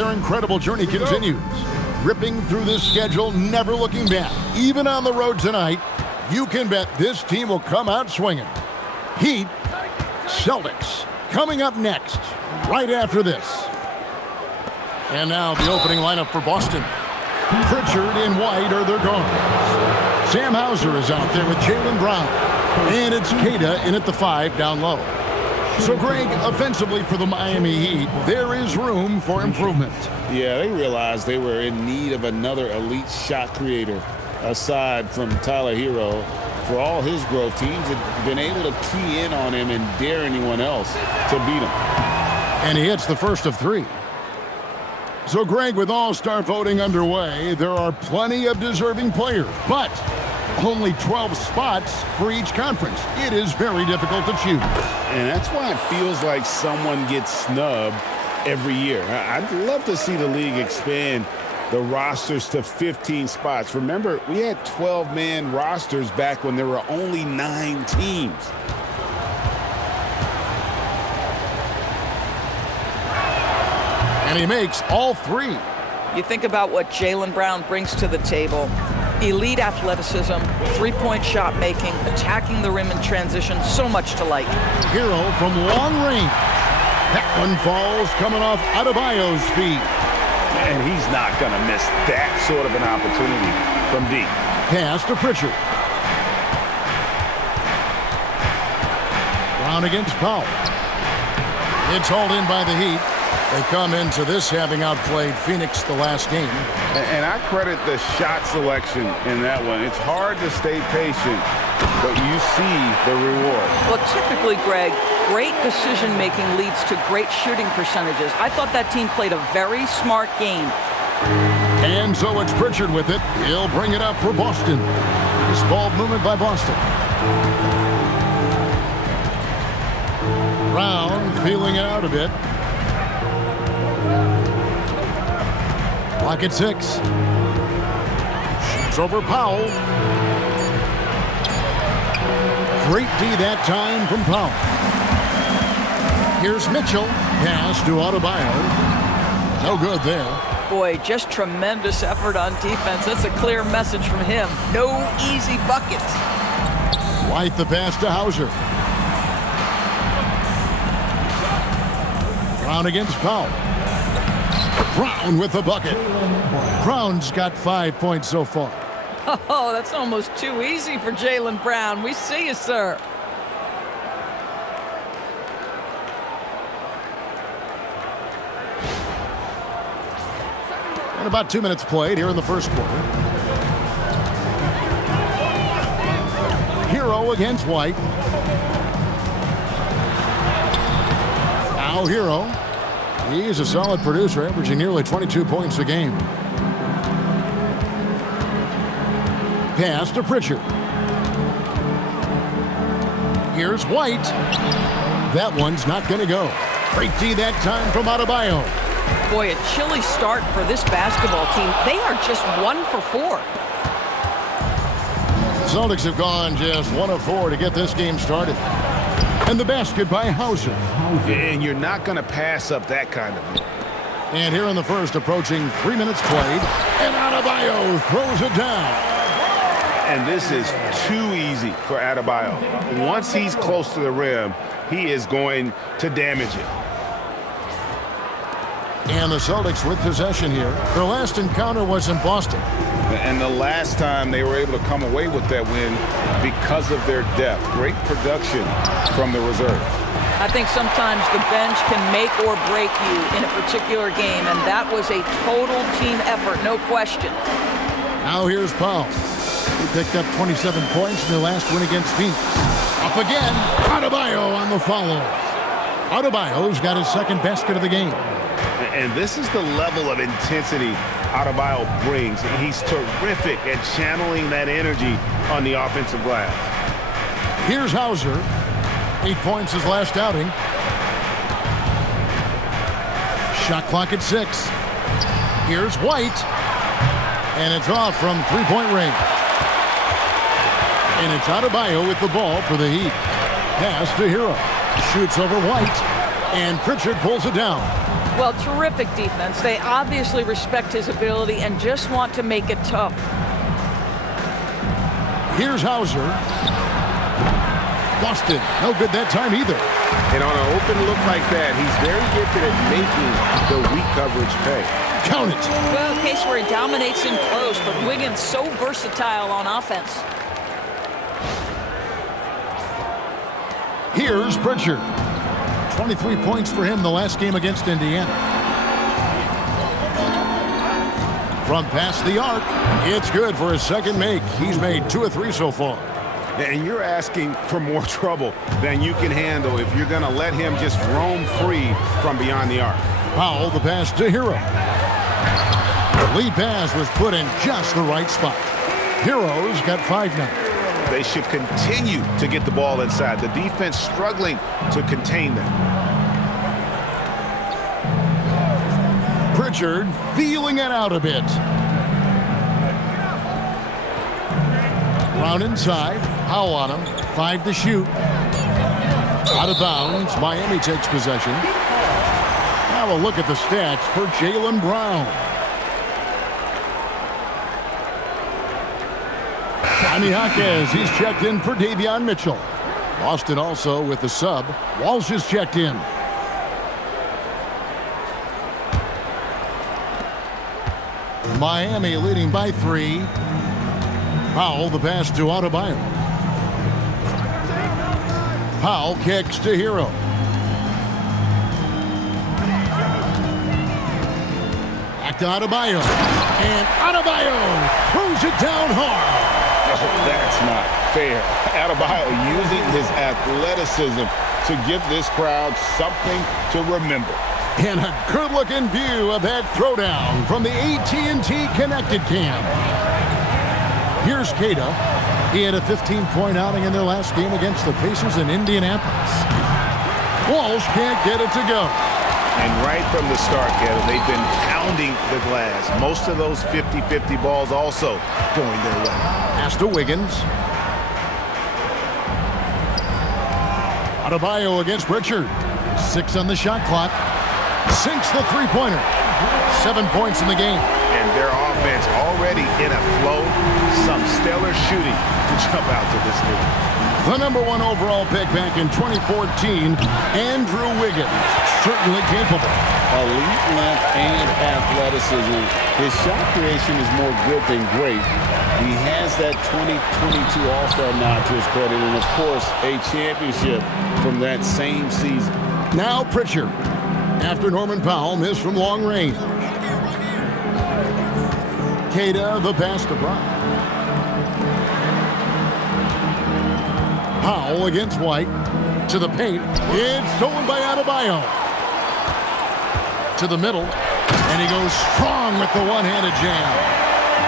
Their incredible journey continues, ripping through this schedule, never looking back. Even on the road tonight, you can bet this team will come out swinging. Heat, Celtics, coming up next, right after this. And now the opening lineup for Boston. Pritchard and White are their guards. Sam Hauser is out there with Jaylen Brown. And it's Queta in at the 5 down low. So, Greg, offensively for the Miami Heat, there is room for improvement. Yeah, they realized they were in need of another elite shot creator. Aside from Tyler Herro, for all his growth, teams have been able to key in on him and dare anyone else to beat him. And he hits the first of 3. So, Greg, with All-Star voting underway, there are plenty of deserving players, but only 12 spots for each conference. It is very difficult to choose. And that's why it feels like someone gets snubbed every year. I'd love to see the league expand the rosters to 15 spots. Remember, we had 12-man rosters back when there were only 9 teams. And he makes all 3. You think about what Jaylen Brown brings to the table. Elite athleticism, three-point shot making, attacking the rim in transition, so much to like. Herro from long range. That one falls coming off Adebayo's feet. And he's not going to miss that sort of an opportunity from deep. Pass to Pritchard. Brown against Powell. It's hauled in by the Heat. They come into this having outplayed Phoenix the last game. And I credit the shot selection in that one. It's hard to stay patient, but you see the reward. Well, typically, Greg, great decision-making leads to great shooting percentages. I thought that team played a very smart game. And so it's Pritchard with it. He'll bring it up for Boston. This ball movement by Boston. Brown feeling it out a bit. Clock at 6. Shoots over Powell. Great D that time from Powell. Here's Mitchell. Pass to Adebayo. No good there. Boy, just tremendous effort on defense. That's a clear message from him. No easy buckets. White the pass to Hauser. Brown against Powell. Brown with the bucket. Brown's got 5 points so far. Oh, that's almost too easy for Jaylen Brown. We see you, sir. And about 2 minutes played here in the first quarter. Herro against White. Now Herro. He's a solid producer, averaging nearly 22 points a game. Pass to Pritchard. Here's White. That one's not going to go. Great D that time from Adebayo. Boy, a chilly start for this basketball team. They are just 1 for 4. The Celtics have gone just 1 of 4 to get this game started. And the basket by Hauser. And you're not going to pass up that kind of look. And here in the first, approaching 3 minutes played. And Adebayo throws it down. And this is too easy for Adebayo. Once he's close to the rim, he is going to damage it. And the Celtics with possession here. Their last encounter was in Boston. And the last time they were able to come away with that win because of their depth. Great production from the reserves. I think sometimes the bench can make or break you in a particular game, and that was a total team effort, no question. Now here's Powell. He picked up 27 points in their last win against Phoenix. Up again, Adebayo on the follow. Adebayo's got his second basket of the game. And this is the level of intensity Adebayo brings. He's terrific at channeling that energy on the offensive glass. Here's Hauser. 8 points his last outing. Shot clock at 6. Here's White. And it's off from three-point range. And it's Adebayo with the ball for the Heat. Pass to Herro. Shoots over White. And Pritchard pulls it down. Well, terrific defense. They obviously respect his ability and just want to make it tough. Here's Hauser. Boston, no good that time either. And on an open look like that, he's very gifted at making the weak coverage pay. Count it. Well, a case where he dominates in close, but Wiggins so versatile on offense. Here's Pritchard. 23 points for him the last game against Indiana. From past the arc, it's good for his second make. He's made 2 of 3 so far. And you're asking for more trouble than you can handle if you're going to let him just roam free from beyond the arc. Powell, the pass to Herro. The lead pass was put in just the right spot. Herro's got 5 now. They should continue to get the ball inside. The defense struggling to contain them. Pritchard feeling it out a bit. Brown inside. Powell on him. 5 to shoot. Out of bounds. Miami takes possession. Now a look at the stats for Jaylen Brown. Jaquez, he's checked in for Davion Mitchell. Boston also with the sub. Walsh is checked in. Miami leading by 3. Powell, the pass to Adebayo. Powell kicks to Herro. Back to Adebayo. And Adebayo throws it down hard. Oh, that's not fair. Adebayo using his athleticism to give this crowd something to remember. And a good-looking view of that throwdown from the AT&T Connected Cam. Here's Queta. He had a 15-point outing in their last game against the Pacers in Indianapolis. Walsh can't get it to go. And right from the start, Kel'el, they've been pounding the glass. Most of those 50-50 balls also going their way. Pass to Wiggins. Adebayo against Pritchard. 6 on the shot clock. Sinks the three-pointer. 7 points in the game. And their offense already in a flow. Some stellar shooting to jump out to this league. The number 1 overall pick back in 2014, Andrew Wiggins. Certainly capable. Elite length and athleticism. His shot creation is more good than great. He has that 2022 All-Star nod to his credit, and of course, a championship from that same season. Now Pritchard. After Norman Powell missed from long range. Queta, the pass to Brown. Powell against White. To the paint. It's stolen by Adebayo. To the middle. And he goes strong with the one-handed jam.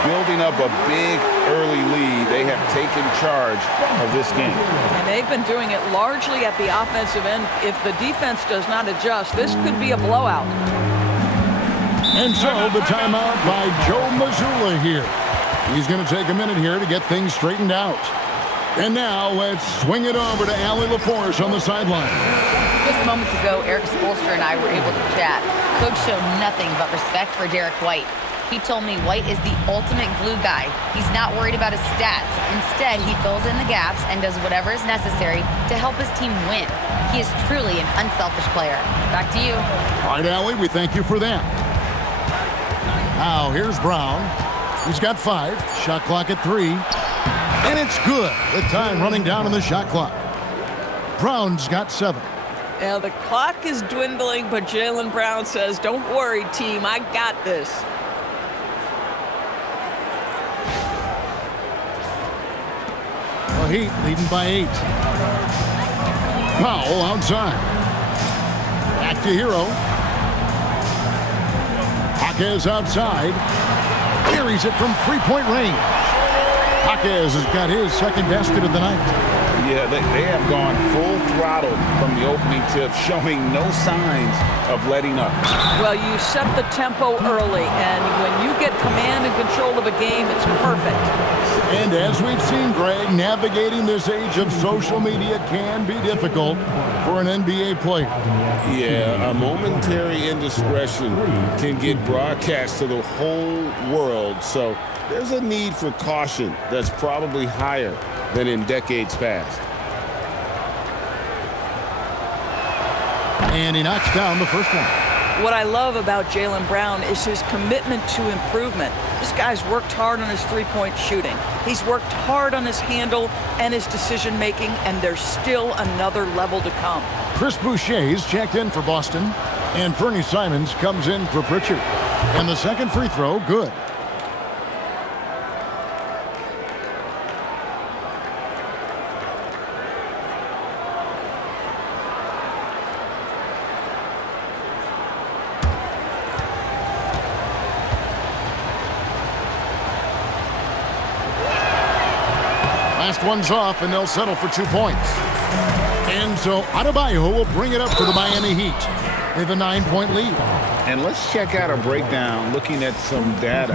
Building up a big early lead. They have taken charge of this game. And they've been doing it largely at the offensive end. If the defense does not adjust, this could be a blowout. And so the timeout by Joe Mazzulla here. He's going to take a minute here to get things straightened out. And now let's swing it over to Allie LaForce on the sideline. Just moments ago, Eric Spoelstra and I were able to chat. Coach showed nothing but respect for Derrick White. He told me White is the ultimate glue guy. He's not worried about his stats. Instead, he fills in the gaps and does whatever is necessary to help his team win. He is truly an unselfish player. Back to you. All right, Allie, we thank you for that. Now, here's Brown. He's got 5. Shot clock at 3. And it's good. The time running down on the shot clock. Brown's got 7. Now, the clock is dwindling, but Jaylen Brown says, don't worry, team, I got this. The Heat leading by 8. Powell outside. Back to Herro. Jaquez outside. Carries it from 3-point range. Jaquez has got his second basket of the night. Yeah, they have gone full throttle from the opening tip, showing no signs of letting up. Well, you set the tempo early, and when you get command and control of a game, it's perfect. And as we've seen, Greg, navigating this age of social media can be difficult for an NBA player. Yeah, a momentary indiscretion can get broadcast to the whole world, so there's a need for caution that's probably higher than in decades past. And he knocks down the first one. What I love about Jaylen Brown is his commitment to improvement. This guy's worked hard on his three-point shooting. He's worked hard on his handle and his decision-making, and there's still another level to come. Chris Boucher's checked in for Boston. Anfernee Simons comes in for Pritchard. And the second free throw, good. Last one's off, and they'll settle for 2 points. And so Adebayo will bring it up for the Miami Heat. They have a 9-point lead. And let's check out a breakdown looking at some data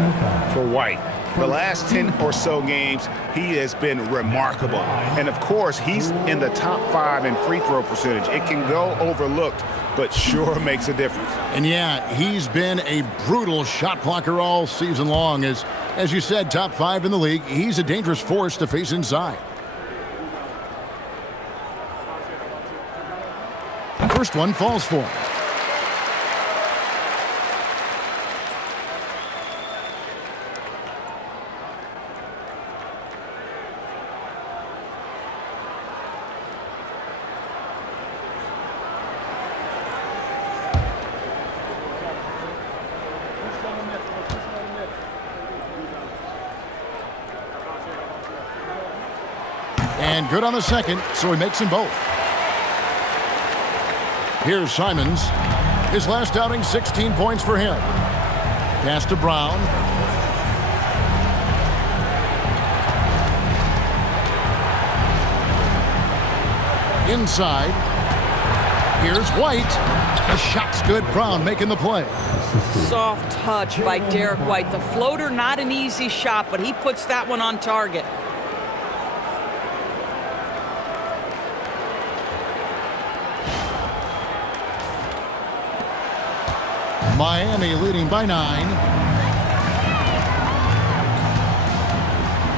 for White. The last 10 or so games, he has been remarkable. And of course, he's in the top 5 in free throw percentage. It can go overlooked, but sure makes a difference. And yeah, he's been a brutal shot blocker all season long. As you said, top 5 in the league. He's a dangerous force to face inside. First one falls for him. And good on the second, so he makes them both. Here's Simons. His last outing, 16 points for him. Pass to Brown. Inside. Here's White. The shot's good. Brown making the play. Soft touch by Derrick White. The floater, not an easy shot, but he puts that one on target. Miami leading by 9.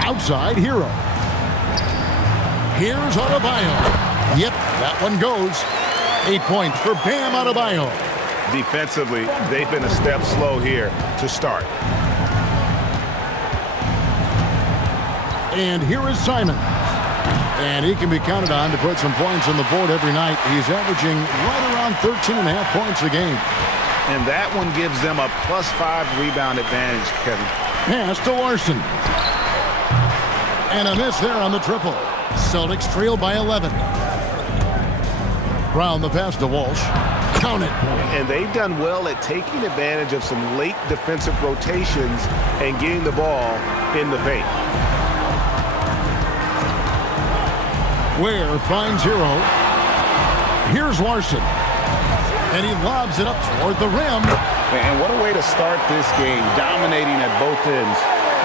Outside, Herro. Here's Adebayo. Yep, that one goes. 8 points for Bam Adebayo. Defensively, they've been a step slow here to start. And here is Simon. And he can be counted on to put some points on the board every night. He's averaging right around 13.5 points a game. And that one gives them a +5 rebound advantage, Kevin. Pass to Larson. And a miss there on the triple. Celtics trail by 11. Brown the pass to Walsh. Count it. And they've done well at taking advantage of some late defensive rotations and getting the ball in the paint. Ware finds Herro. Here's Larson. And he lobs it up toward the rim. And what a way to start this game, dominating at both ends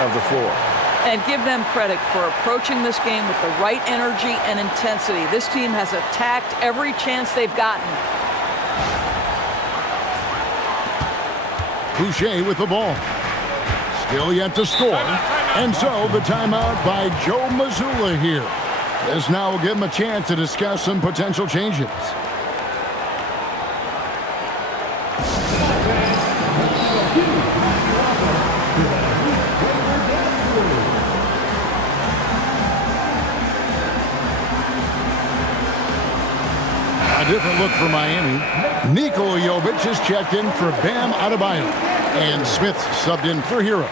of the floor. And give them credit for approaching this game with the right energy and intensity. This team has attacked every chance they've gotten. Boucher with the ball. Still yet to score. And so the timeout by Joe Mazzulla here. This now will give him a chance to discuss some potential changes. A different look for Miami. Nikola Jovic is checked in for Bam Adebayo. And Smith subbed in for Herro.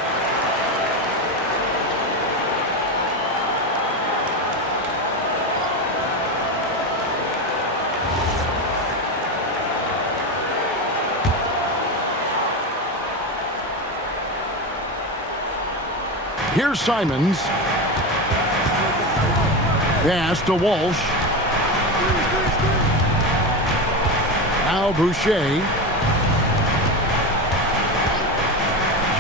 Here's Simons. Pass to Walsh. Now Boucher.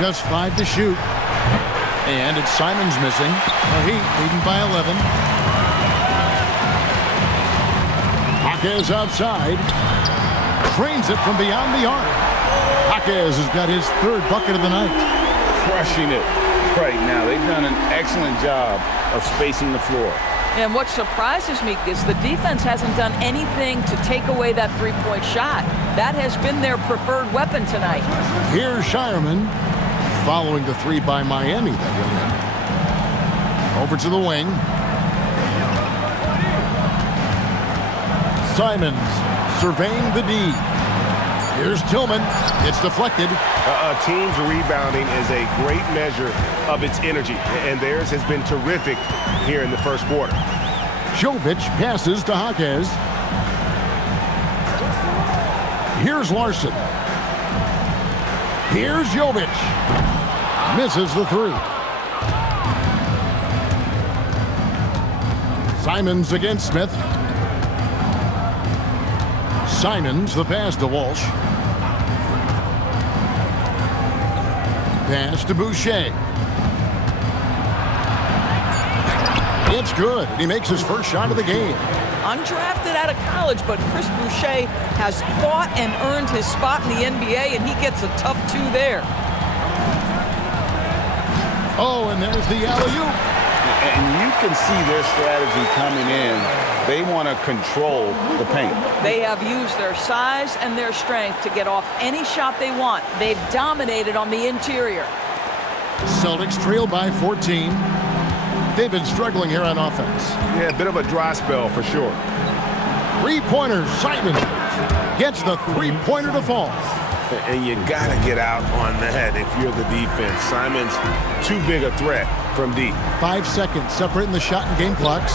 Just 5 to shoot. And it's Simons missing. The Heat leading by 11. Jaquez outside. Drains it from beyond the arc. Jaquez has got his 3rd bucket of the night. Crushing it right now. They've done an excellent job of spacing the floor. And what surprises me is the defense hasn't done anything to take away that three-point shot. That has been their preferred weapon tonight. Here's Shireman following the 3 by Miami that went in. Over to the wing. Simons surveying the D. Here's Tillman. It's deflected. A team's rebounding is a great measure of its energy, and theirs has been terrific here in the first quarter. Jovic passes to Jaquez. Here's Larson. Here's Jovic. Misses the 3. Simons against Smith. Simons, the pass to Walsh. Pass to Boucher. It's good. He makes his first shot of the game. Undrafted out of college, but Chris Boucher has fought and earned his spot in the NBA, and he gets a tough 2 there. Oh, and there's the alley-oop. And you can see their strategy coming in. They want to control the paint. They have used their size and their strength to get off any shot they want. They've dominated on the interior. Celtics trail by 14. They've been struggling here on offense. Yeah, a bit of a dry spell for sure. 3-pointer, Simon gets the 3-pointer to fall. And you got to get out on that if you're the defense. Simons too big a threat from deep. 5 seconds separating the shot and game clocks.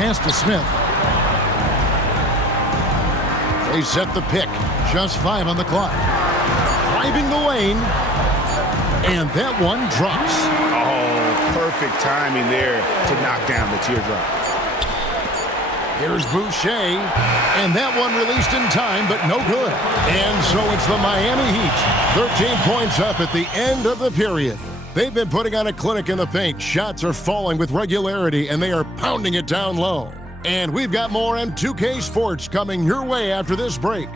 Pass to Smith. They set the pick. Just 5 on the clock. Driving the lane. And that one drops. Oh, perfect timing there to knock down the teardrop. Here's Boucher. And that one released in time, but no good. And so it's the Miami Heat. 13 points up at the end of the period. They've been putting on a clinic in the paint. Shots are falling with regularity, and they are pounding it down low. And we've got more M2K Sports coming your way after this break.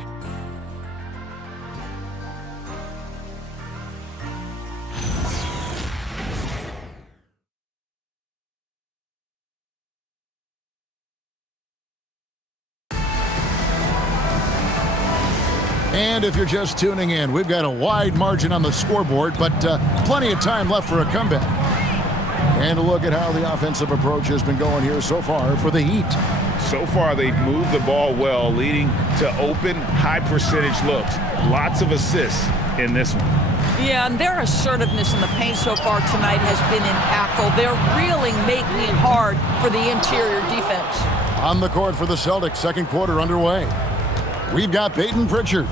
And if you're just tuning in, we've got a wide margin on the scoreboard, but plenty of time left for a comeback. And a look at how the offensive approach has been going here so far for the Heat. So far, they've moved the ball well, leading to open, high-percentage looks. Lots of assists in this one. Yeah, and their assertiveness in the paint so far tonight has been impactful. They're really making it hard for the interior defense. On the court for the Celtics, second quarter underway. We've got Peyton Pritchard.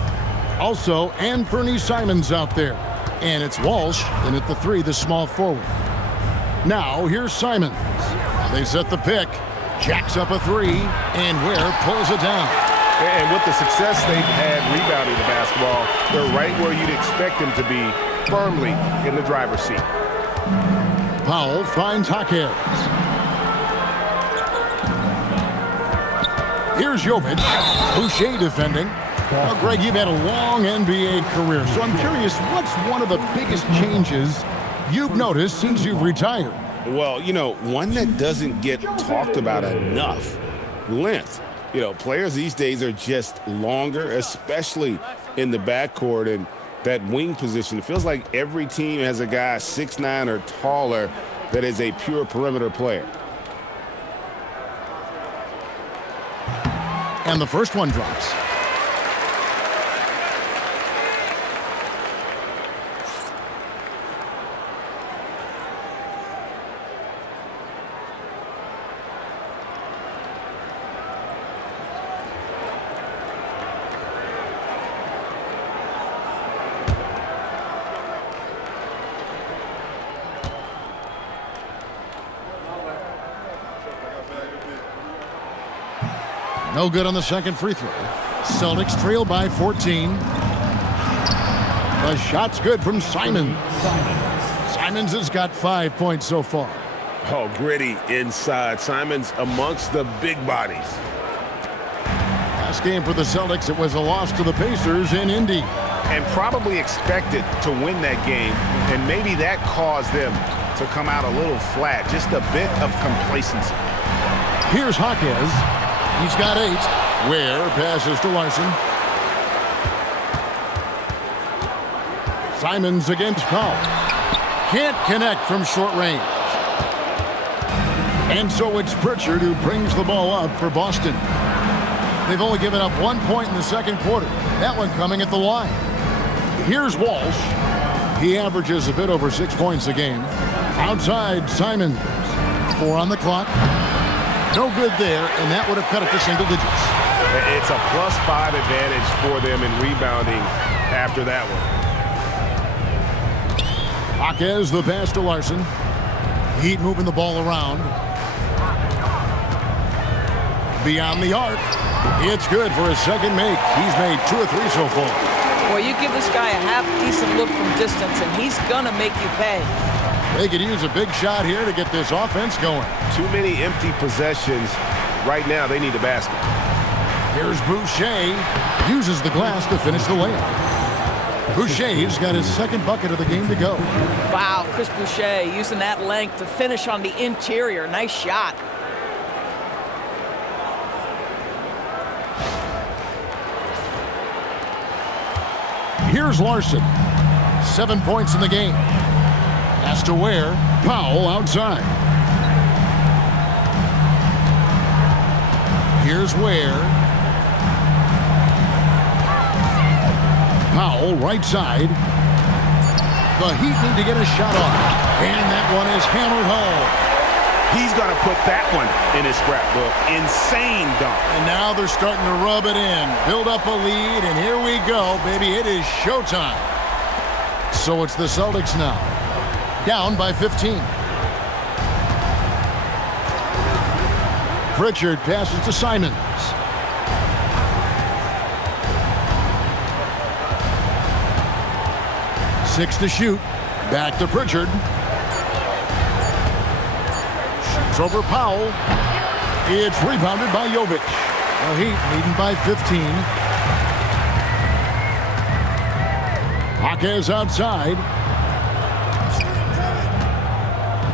Also, Anfernee Simons out there. And it's Walsh in at the 3, the small forward. Now, here's Simons. They set the pick. Jacks up a 3, and Ware pulls it down. And with the success they've had rebounding the basketball, they're right where you'd expect them to be, firmly in the driver's seat. Powell finds Jaquez. Here's Jovic. Boucher defending. Well, Greg, you've had a long NBA career, so I'm curious, what's one of the biggest changes you've noticed since you've retired? Well, you know, one that doesn't get talked about enough, length. You know, players these days are just longer, especially in the backcourt and that wing position. It feels like every team has a guy 6'9" or taller that is a pure perimeter player. And the first one drops. No good on the second free throw. Celtics trail by 14. The shot's good from Simons. Simons has got 5 points so far. Oh, gritty inside. Simons amongst the big bodies. Last game for the Celtics, it was a loss to the Pacers in Indy. And probably expected to win that game, and maybe that caused them to come out a little flat. Just a bit of complacency. Here's Jaquez. He's got 8. Ware passes to Larson. Simons against Powell. Can't connect from short range. And so it's Pritchard who brings the ball up for Boston. They've only given up 1 point in the second quarter. That one coming at the line. Here's Walsh. He averages a bit over 6 points a game. Outside, Simons. 4 on the clock. No good there, and that would have cut it to single digits. It's a +5 advantage for them in rebounding after that one. Jaquez, the pass to Larson. Heat moving the ball around. Beyond the arc. It's good for his second make. He's made 2 or 3 so far. Boy, you give this guy a half-decent look from distance, and he's going to make you pay. They could use a big shot here to get this offense going. Too many empty possessions. Right now, they need a basket. Here's Boucher. Uses the glass to finish the layup. Boucher's got his second bucket of the game to go. Wow, Chris Boucher using that length to finish on the interior. Nice shot. Here's Larson. 7 points in the game. Pass to Ware. Powell outside. Here's Ware. Powell right side. The Heat need to get a shot off. And that one is hammered home. He's going to put that one in his scrapbook. Insane dunk. And now they're starting to rub it in. Build up a lead, and here we go, baby. It is showtime. So it's the Celtics now. Down by 15. Pritchard passes to Simons. Six to shoot. Back to Pritchard. Shoots over Powell. It's rebounded by Jovic. The Heat leading by 15. Jaquez outside.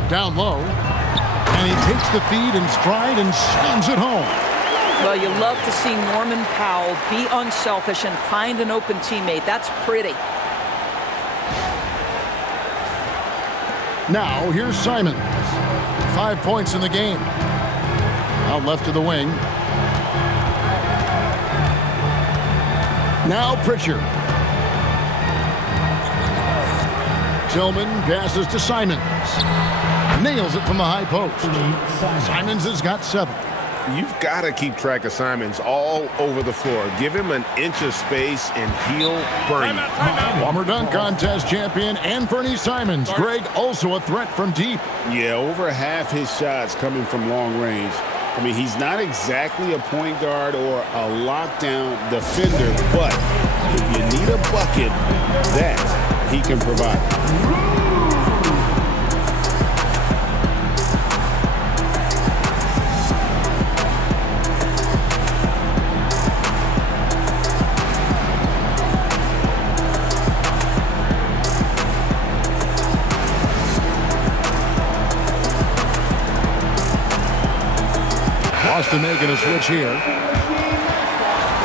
Down low. And he takes the feed in stride and slams it home. Well, you love to see Norman Powell be unselfish and find an open teammate. That's pretty. Now, here's Simons. 5 points in the game. Out left to the wing. Now Pritchard. Tillman passes to Simons. Nails it from the high post. Simons has got 7. You've got to keep track of Simons all over the floor. Give him an inch of space and he'll burn you. Former dunk contest champion Anfernee Simons. Greg also a threat from deep. Yeah, over half his shots coming from long range. I mean, he's not exactly a point guard or a lockdown defender, but if you need a bucket, that he can provide. Boston making a switch here.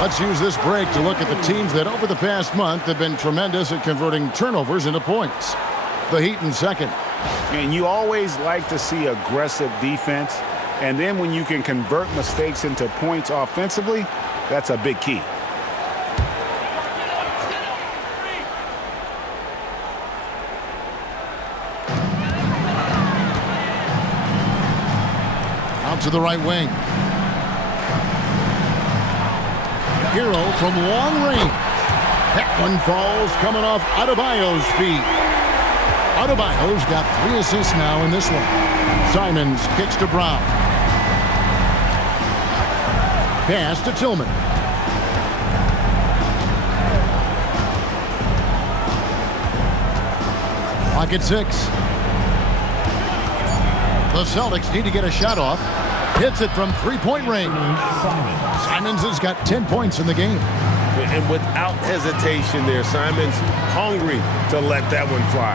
Let's use this break to look at the teams that over the past month have been tremendous at converting turnovers into points. The Heat in second. And you always like to see aggressive defense. And then when you can convert mistakes into points offensively, that's a big key. Out to the right wing. Herro from long range. That one falls coming off Adebayo's feet. Adebayo's got 3 assists now in this one. Simons kicks to Brown. Pass to Tillman. Clock at 6. The Celtics need to get a shot off. Hits it from three-point range. Simons has got 10 points in the game. And without hesitation there, Simons hungry to let that one fly.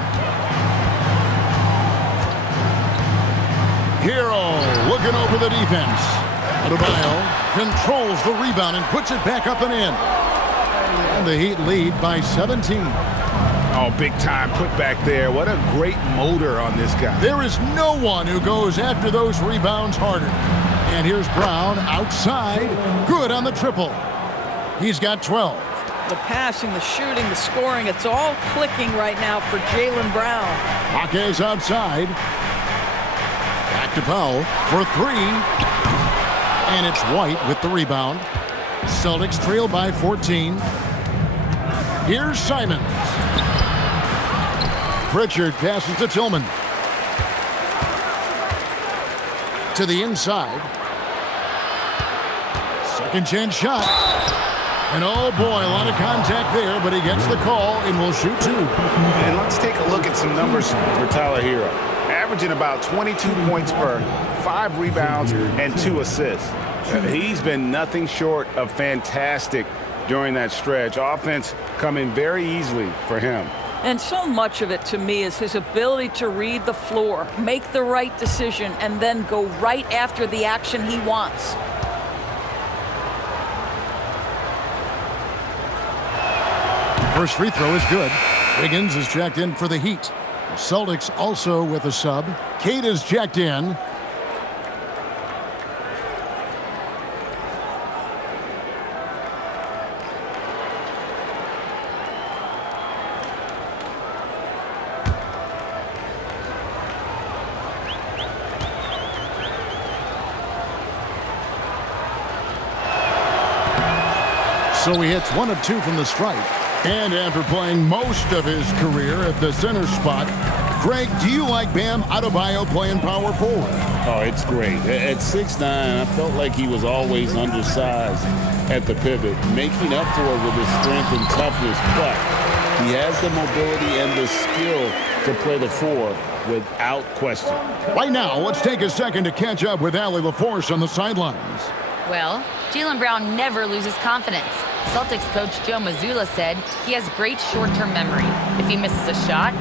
Herro looking over the defense. Adebayo controls the rebound and puts it back up and in. And the Heat lead by 17. Oh, big time put back there. What a great motor on this guy. There is no one who goes after those rebounds harder. And here's Brown outside. Good on the triple. He's got 12. The passing, the shooting, the scoring, it's all clicking right now for Jaylen Brown. Jaquez outside. Back to Powell for 3. And it's White with the rebound. Celtics trail by 14. Here's Simons. Pritchard passes to Tillman. To the inside. Second chance shot. And oh boy, a lot of contact there, but he gets the call and will shoot 2. And let's take a look at some numbers for Tyler Herro. Averaging about 22 points per, 5 rebounds, and 2 assists. He's been nothing short of fantastic during that stretch. Offense coming very easily for him. And so much of it to me is his ability to read the floor, make the right decision, and then go right after the action he wants. First free throw is good. Wiggins is checked in for the Heat. The Celtics also with a sub. Kate is checked in. So he hits 1 of 2 from the stripe. And after playing most of his career at the center spot, Greg, do you like Bam Adebayo playing power forward? Oh, it's great. At 6'9", I felt like he was always undersized at the pivot, making up for it with his strength and toughness, but he has the mobility and the skill to play the 4 without question. Right now, let's take a second to catch up with Allie LaForce on the sidelines. Well, Jaylen Brown never loses confidence. Celtics coach Joe Mazzulla said he has great short-term memory. If he misses a shot,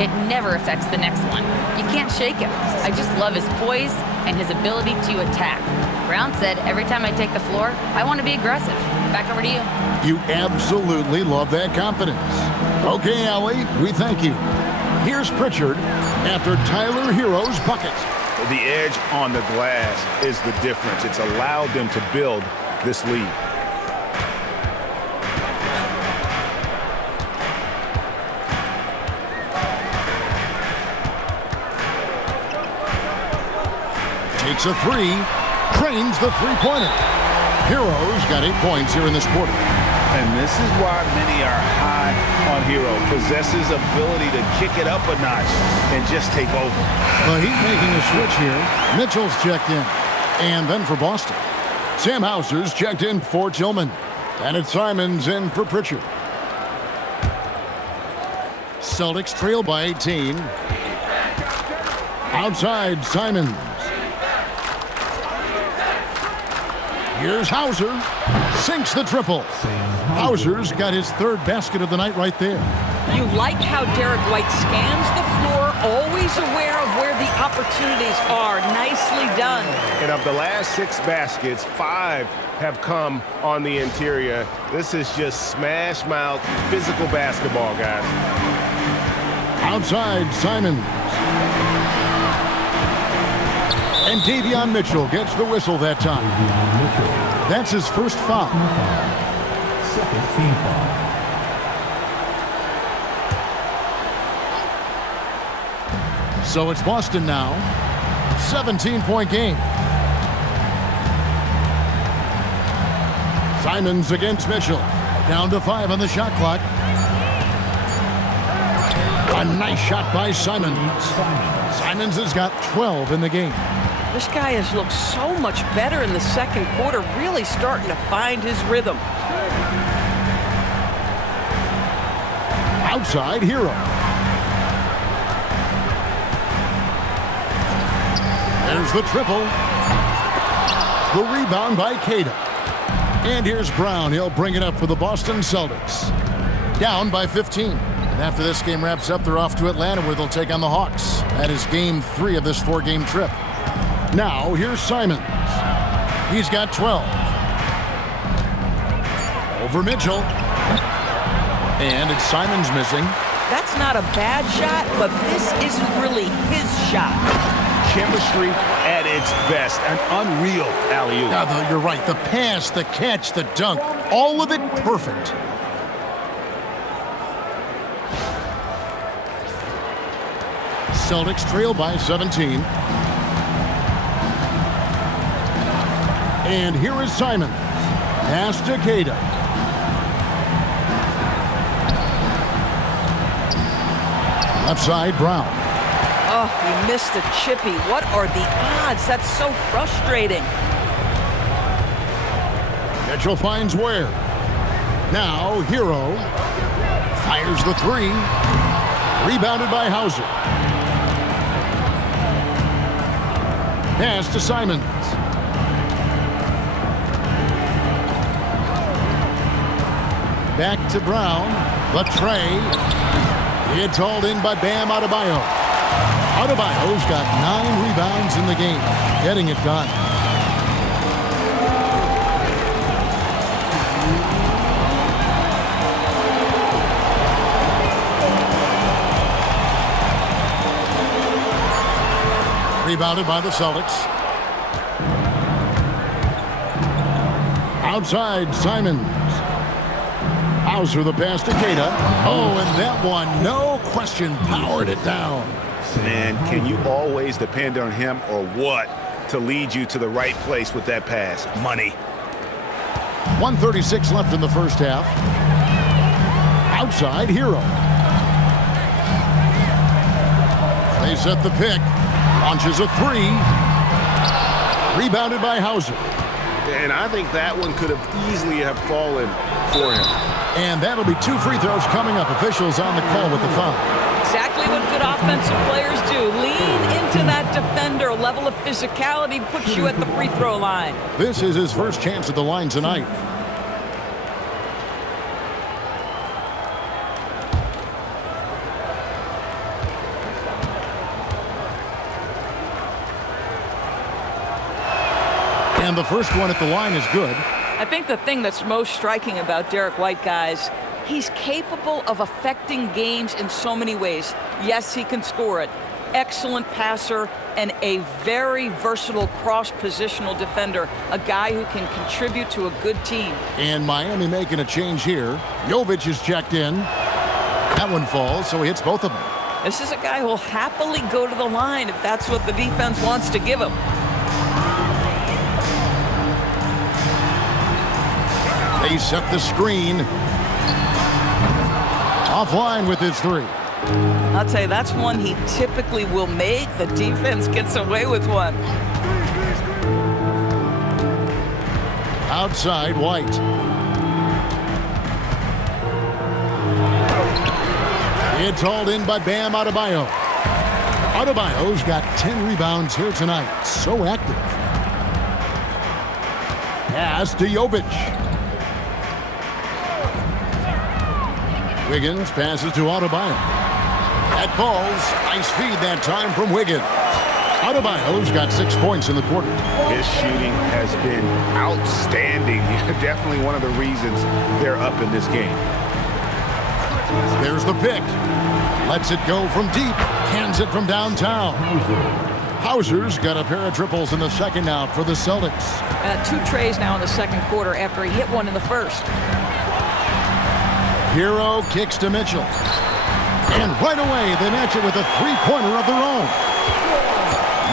it never affects the next one. You can't shake him. I just love his poise and his ability to attack. Brown said, every time I take the floor, I want to be aggressive. Back over to you. You absolutely love that confidence. Okay, Allie, we thank you. Here's Pritchard after Tyler Herro's bucket. The edge on the glass is the difference. It's allowed them to build this lead. Takes a 3, trains the three-pointer. Herro's got 8 points here in this quarter. And this is why many are high on Herro. Possesses ability to kick it up a notch and just take over. The Heat making a switch here. Mitchell's checked in. And then for Boston, Sam Hauser's checked in for Tillman. And it's Simons in for Pritchard. Celtics trail by 18. Outside, Simons. Here's Hauser. Sinks the triple. Hauser's got his 3rd basket of the night right there. You like how Derrick White scans the floor, always aware of where the opportunities are. Nicely done. And of the last 6 baskets, 5 have come on the interior. This is just smash mouth physical basketball, guys. Outside, Simons. And Davion Mitchell gets the whistle that time. That's his first foul. Second team foul. So it's Boston now. 17-point game. Simons against Mitchell. Down to 5 on the shot clock. A nice shot by Simons. Simons has got 12 in the game. This guy has looked so much better in the second quarter, really starting to find his rhythm. Outside, Herro. There's the triple. The rebound by Queta. And here's Brown. He'll bring it up for the Boston Celtics. Down by 15. And after this game wraps up, they're off to Atlanta where they'll take on the Hawks. That is game 3 of this 4-game trip. Now, here's Simons. He's got 12. Over Mitchell. And it's Simons missing. That's not a bad shot, but this isn't really his shot. Chemistry at its best. An unreal alley-oop. Yeah, you're right. The pass, the catch, the dunk, all of it perfect. Celtics trail by 17. And here is Simons. Pass to Queta. Left side, Brown. Oh, he missed the chippy. What are the odds? That's so frustrating. Mitchell finds Ware. Now, Herro fires the 3. Rebounded by Hauser. Pass to Simons. Back to Brown. The tray. It's hauled in by Bam Adebayo. Adebayo's got 9 rebounds in the game. Getting it done. Rebounded by the Celtics. Outside, Simons. Hauser the pass to Queta. Oh, and that one, no question, powered it down. Man, can you always depend on him or what to lead you to the right place with that pass? Money. 1:36 left in the first half. Outside, Herro. They set the pick. Launches a 3. Rebounded by Hauser. And I think that one could have easily fallen for him. And that'll be 2 free throws coming up. Officials on the call with the foul. Exactly what good offensive players do. Lean into that defender. A level of physicality puts you at the free throw line. This is his first chance at the line tonight. And the first one at the line is good. I think the thing that's most striking about Derrick White, guys, he's capable of affecting games in so many ways. Yes, he can score it. Excellent passer and a very versatile cross-positional defender. A guy who can contribute to a good team. And Miami making a change here. Jovic is checked in. That one falls, so he hits both of them. This is a guy who will happily go to the line if that's what the defense wants to give him. They set the screen. Offline with his 3. I'll tell you, that's one he typically will make. The defense gets away with one. Outside, White. It's hauled in by Bam Adebayo. Adebayo's got 10 rebounds here tonight. So active. Pass to Jovic. Wiggins passes to Adebayo. That falls. Nice feed that time from Wiggins. Adebayo's got 6 points in the quarter. His shooting has been outstanding. Definitely one of the reasons they're up in this game. There's the pick. Lets it go from deep. Cans it from downtown. Hauser's got a pair of triples in the second out for the Celtics. 2 trays now in the second quarter after he hit one in the first. Herro kicks to Mitchell. And right away, they match it with a 3-pointer of their own.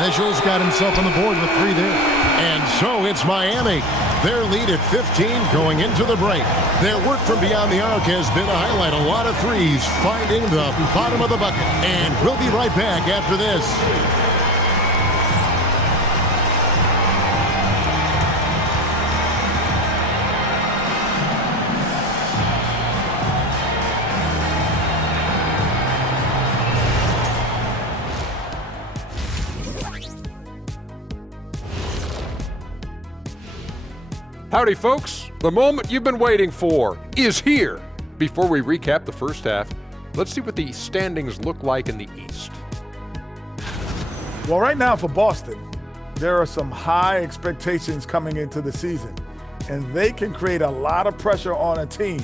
Mitchell's got himself on the board with 3 there. And so it's Miami. Their lead at 15 going into the break. Their work from beyond the arc has been to highlight a lot of threes, finding the bottom of the bucket. And we'll be right back after this. Howdy, folks. The moment you've been waiting for is here. Before we recap the first half, let's see what the standings look like in the East. Well, right now for Boston, there are some high expectations coming into the season, and they can create a lot of pressure on a team.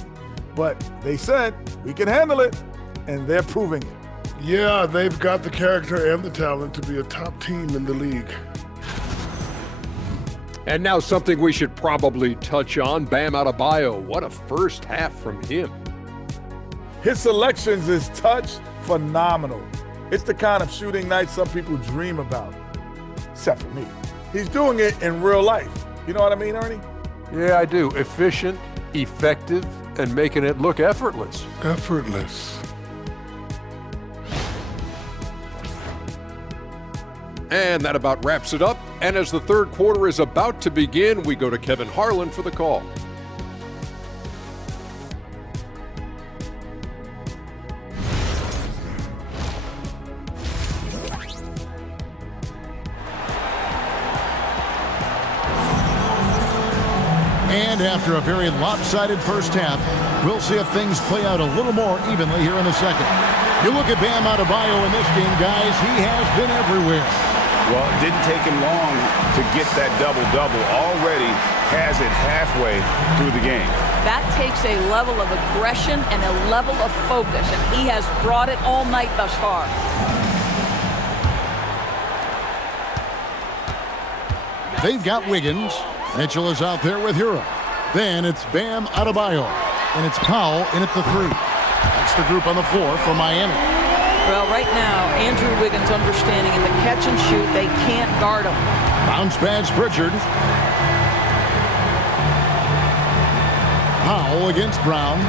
But they said, we can handle it, and they're proving it. Yeah, they've got the character and the talent to be a top team in the league. And now something we should probably touch on, Bam Adebayo. What a first half from him. His selections is touch phenomenal. It's the kind of shooting night some people dream about, except for me. He's doing it in real life. You know what I mean, Ernie? Yeah, I do. Efficient, effective, and making it look effortless. Effortless. And that about wraps it up. And as the third quarter is about to begin, we go to Kevin Harlan for the call. And after a very lopsided first half, we'll see if things play out a little more evenly here in the second. You look at Bam Adebayo in this game, guys, he has been everywhere. Well, it didn't take him long to get that double-double. Already has it halfway through the game. That takes a level of aggression and a level of focus, and he has brought it all night thus far. They've got Wiggins. Mitchell is out there with Herro. Then it's Bam Adebayo, and it's Powell in at the three. That's the group on the floor for Miami. Well, right now, Andrew Wiggins understanding in the catch and shoot, they can't guard him. Bounce pass Pritchard. Powell against Brown.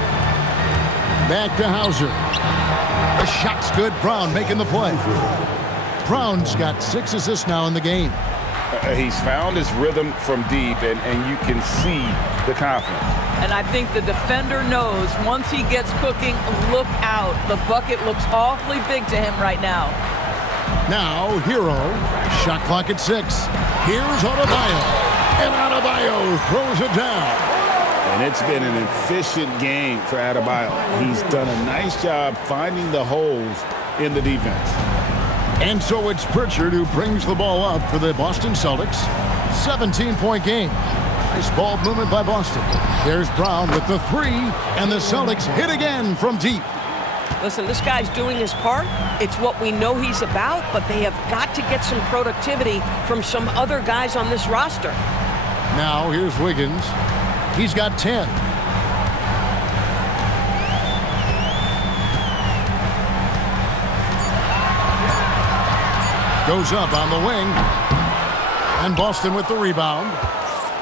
Back to Hauser. The shot's good. Brown making the play. Brown's got 6 assists now in the game. He's found his rhythm from deep, and you can see the confidence. And I think the defender knows once he gets cooking, look out. The bucket looks awfully big to him right now. Now, Herro. Shot clock at 6. Here's Adebayo. And Adebayo throws it down. And it's been an efficient game for Adebayo. He's done a nice job finding the holes in the defense. And so it's Pritchard who brings the ball up for the Boston Celtics. 17-point game. Nice ball movement by Boston. There's Brown with the three, and the Celtics hit again from deep. Listen, this guy's doing his part. It's what we know he's about, but they have got to get some productivity from some other guys on this roster. Now here's Wiggins. He's got 10. Goes up on the wing. And Boston with the rebound.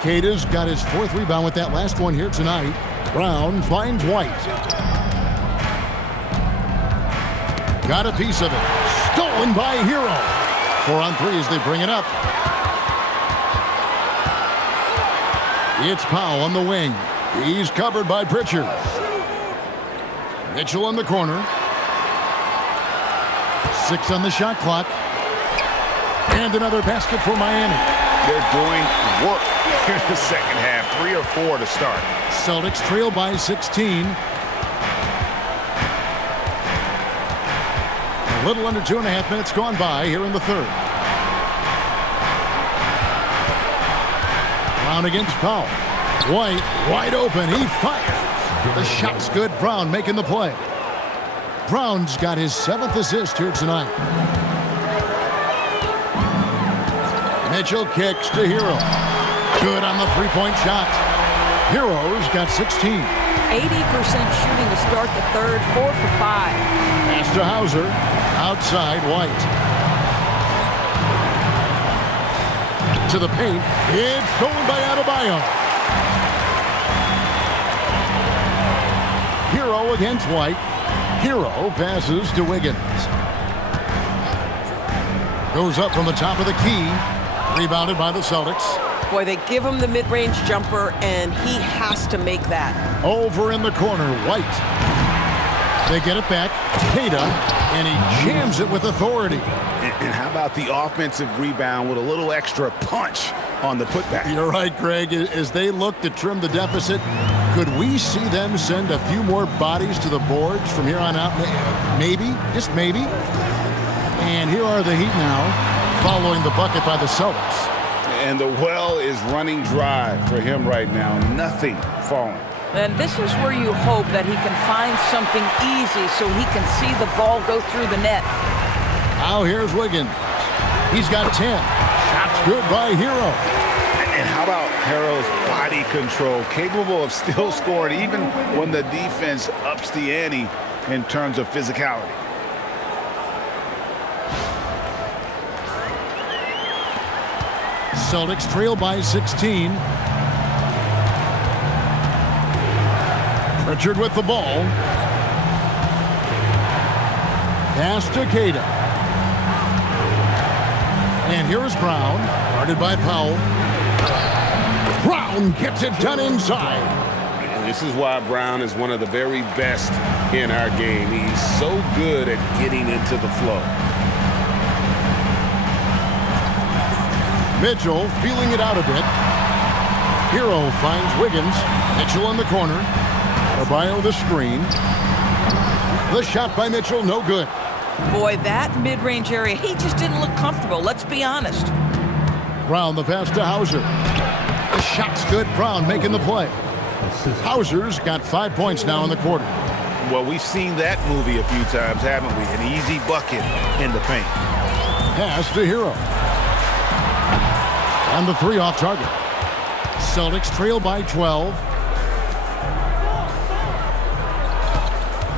Queta's got his 4th rebound with that last one here tonight. Brown finds White. Got a piece of it. Stolen by Herro. 4 on 3 as they bring it up. It's Powell on the wing. He's covered by Pritchard. Mitchell in the corner. 6 on the shot clock. And another basket for Miami. They're doing work here in the second half. 3 or 4 to start. Celtics trail by 16. A little under 2.5 minutes gone by here in the third. Brown against Powell. White wide open. He fires. The shot's good. Brown making the play. Brown's got his 7th assist here tonight. Mitchell kicks to Herro. Good on the three-point shot. Herro's got 16. 80% shooting to start the third, 4 for 5. Pass to Hauser. Outside White. To the paint. It's stolen by Adebayo. Herro against White. Herro passes to Wiggins. Goes up from the top of the key. Rebounded by the Celtics. Boy, they give him the mid-range jumper, and he has to make that. Over in the corner, White. They get it back. Queta, and he jams it with authority. And how about the offensive rebound with a little extra punch on the putback. You're right, Greg. As they look to trim the deficit, could we see them send a few more bodies to the boards from here on out? Maybe, just maybe. And here are the Heat now, following the bucket by the Celtics. And the well is running dry for him right now. Nothing falling. And this is where you hope that he can find something easy so he can see the ball go through the net. Now here's Wiggins. He's got 10. Shots good by Herro. And how about Herro's body control, capable of still scoring even when the defense ups the ante in terms of physicality. Celtics trail by 16. Pritchard with the ball. Pass to Queta. And here's Brown, guarded by Powell. Brown gets it done inside. And this is why Brown is one of the very best in our game. He's so good at getting into the flow. Mitchell feeling it out a bit. Herro finds Wiggins. Mitchell in the corner. Adebayo the screen. The shot by Mitchell, no good. Boy, that mid-range area, he just didn't look comfortable, let's be honest. Brown the pass to Hauser. The shot's good. Brown making the play. Hauser's got 5 points now in the quarter. Well, we've seen that movie a few times, haven't we? An easy bucket in the paint. Pass to Herro. And the three off target. Celtics trail by 12.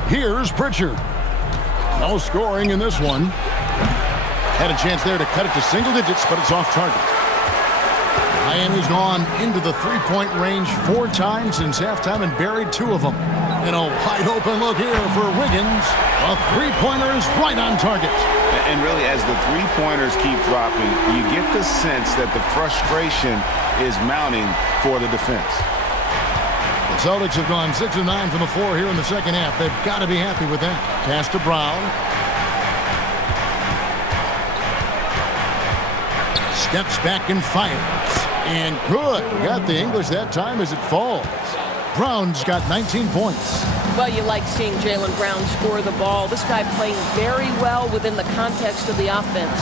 Here's Pritchard. No scoring in this one. Had a chance there to cut it to single digits, but it's off target. Miami's gone into the three-point range 4 times since halftime and buried 2 of them. And a wide open look here for Wiggins. A three-pointer is right on target. And really, as the three-pointers keep dropping, you get the sense that the frustration is mounting for the defense. The Celtics have gone 6 of 9 from the floor here in the second half. They've got to be happy with that. Pass to Brown. Steps back and fires. And good. Got the English that time as it falls. Brown's got 19 points. Well, you like seeing Jaylen Brown score the ball. This guy playing very well within the context of the offense.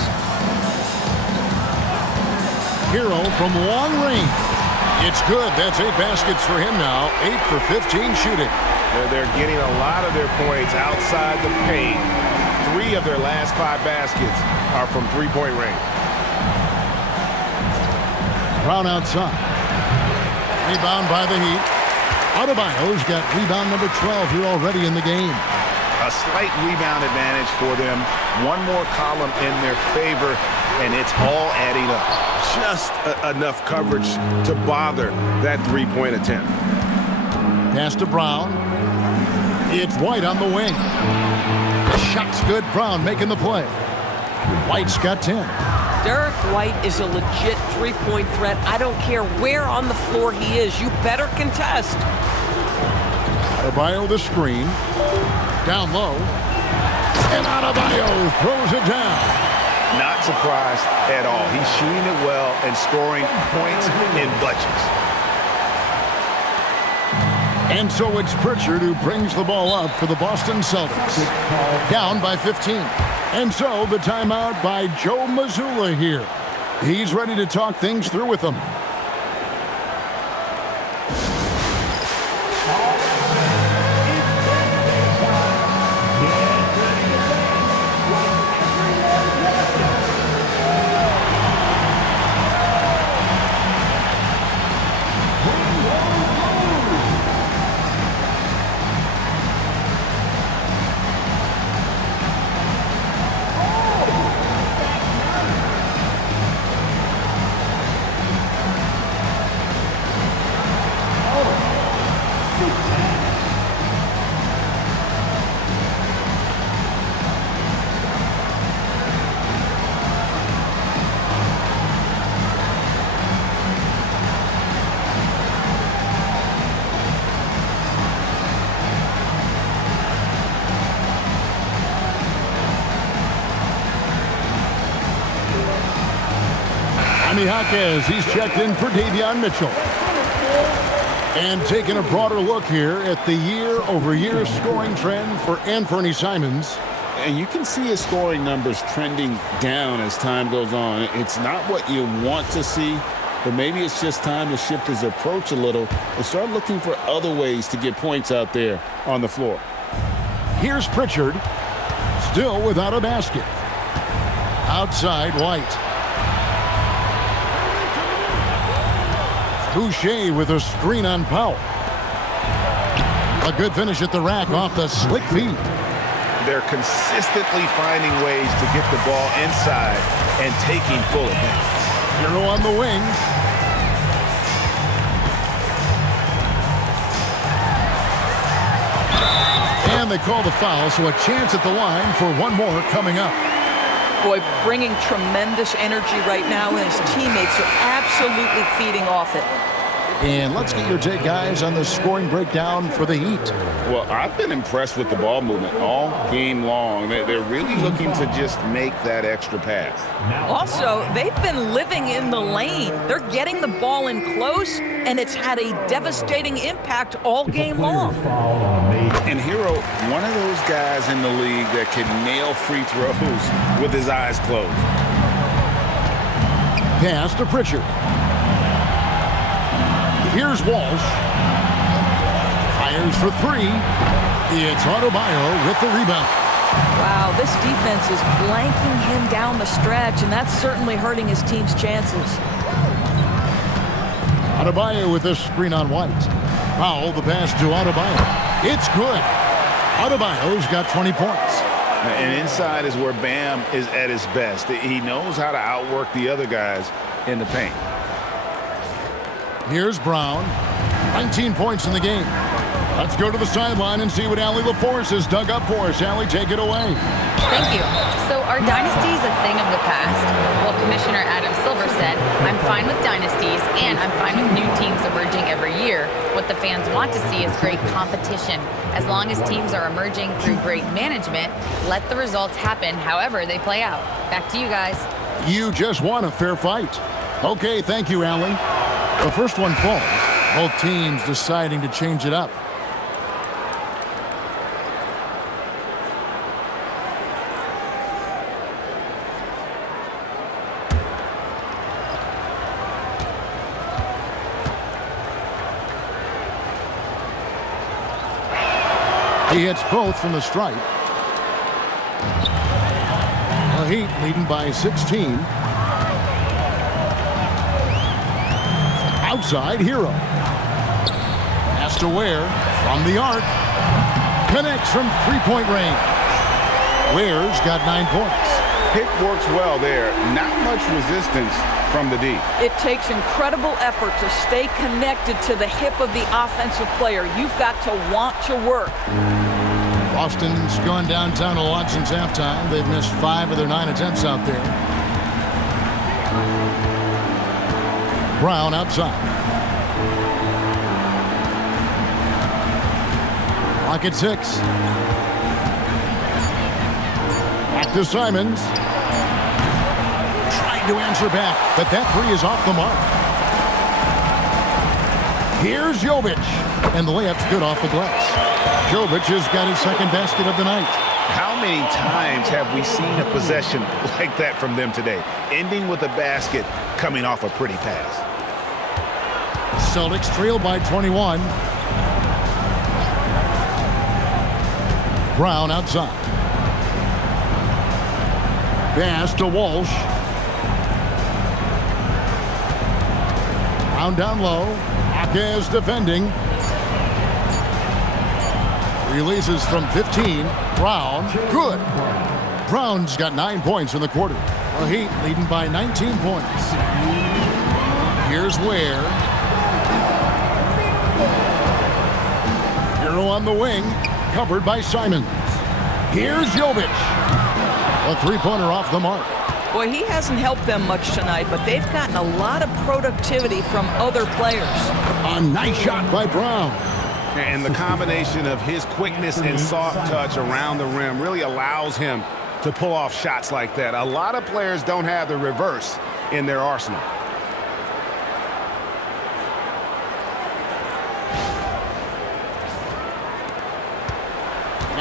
Herro from long range. It's good. That's 8 baskets for him now. 8 for 15 shooting. They're getting a lot of their points outside the paint. 3 of their last 5 baskets are from three-point range. Brown outside. Rebound by the Heat. Adebayo's got rebound number 12 here already in the game. A slight rebound advantage for them. One more column in their favor, and it's all adding up. Just enough coverage to bother that three-point attempt. Pass to Brown. It's White on the wing. The shot's good. Brown making the play. White's got 10. Derrick White is a legit three-point threat. I don't care where on the floor he is. You better contest. Adebayo the screen. Down low. And Adebayo throws it down. Not surprised at all. He's shooting it well and scoring points in bunches. And so it's Pritchard who brings the ball up for the Boston Celtics. Down by 15. And so the timeout by Joe Mazzulla here. He's ready to talk things through with them. Jaime Jaquez, he's checked in for Davion Mitchell. And taking a broader look here at the year-over-year scoring trend for Anfernee Simons. And you can see his scoring numbers trending down as time goes on. It's not what you want to see, but maybe it's just time to shift his approach a little and start looking for other ways to get points out there on the floor. Here's Pritchard, still without a basket. Outside, White. Boucher with a screen on Powell. A good finish at the rack off the slick feed. They're consistently finding ways to get the ball inside and taking full advantage. Herro on the wing. And they call the foul, so a chance at the line for one more coming up. Boy, bringing tremendous energy right now, and his teammates are absolutely feeding off it. And let's get your take, guys, on the scoring breakdown for the Heat. Well, I've been impressed with the ball movement all game long. They're really looking to just make that extra pass. Also, they've been living in the lane. They're getting the ball in close, and it's had a devastating impact all game long. And Herro, one of those guys in the league that can nail free throws with his eyes closed. Pass to Pritchard. Here's Walsh. Fires for three. It's Adebayo with the rebound. Wow, this defense is blanking him down the stretch, and that's certainly hurting his team's chances. Adebayo with a screen on White. Powell, the pass to Adebayo. It's good. Adebayo's got 20 points. And inside is where Bam is at his best. He knows how to outwork the other guys in the paint. Here's Brown. 19 points in the game. Let's go to the sideline and see what Allie LaForce has dug up for us. Allie, take it away. Thank you. So are dynasties a thing of the past? Well, Commissioner Adam Silver said, I'm fine with dynasties and I'm fine with new teams emerging every year. What the fans want to see is great competition. As long as teams are emerging through great management, let the results happen however they play out. Back to you guys. You just won a fair fight. Okay, thank you, Allie. The first one falls. Both teams deciding to change it up. He hits both from the stripe. The Heat leading by 16. Outside, Herro. Pass to Ware from the arc. Connects from three-point range. Ware's got 9 points. Pick works well there. Not much resistance from the D. It takes incredible effort to stay connected to the hip of the offensive player. You've got to want to work. Boston's gone downtown a lot since halftime. They've missed 5 of their 9 attempts out there. Brown outside. Clock at 6. Back to Simons. Tried to answer back, but that three is off the mark. Here's Jovic, and the layup's good off the glass. Jovic has got his second basket of the night. How many times have we seen a possession like that from them today, ending with a basket coming off a pretty pass? Celtics trail by 21. Brown outside. Pass to Walsh. Brown down low. Jaquez defending. Releases from 15. Brown, good. Brown's got 9 points in the quarter. The Heat leading by 19 points. Here's Ware. Herro on the wing, covered by Simons. Here's Jovic. A three-pointer off the mark. Boy, he hasn't helped them much tonight, but they've gotten a lot of productivity from other players. A nice shot by Brown. And the combination of his quickness and soft touch around the rim really allows him to pull off shots like that. A lot of players don't have the reverse in their arsenal.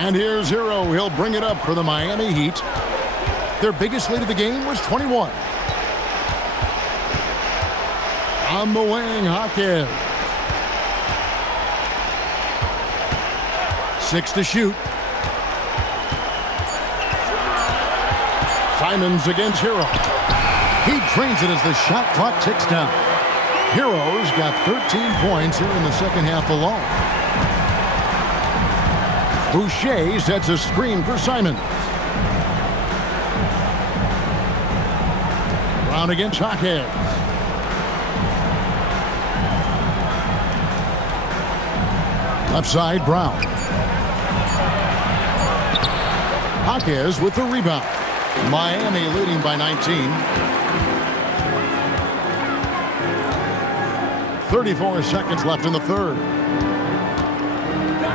And here's Herro. He'll bring it up for the Miami Heat. Their biggest lead of the game was 21. On the wing, Hawkins. 6 to shoot. Simons against Herro. He drains it as the shot clock ticks down. Herro's got 13 points here in the second half alone. Boucher sets a screen for Simons. Brown against Hawkins. Left side, Brown. Hawkins with the rebound. Miami leading by 19. 34 seconds left in the third.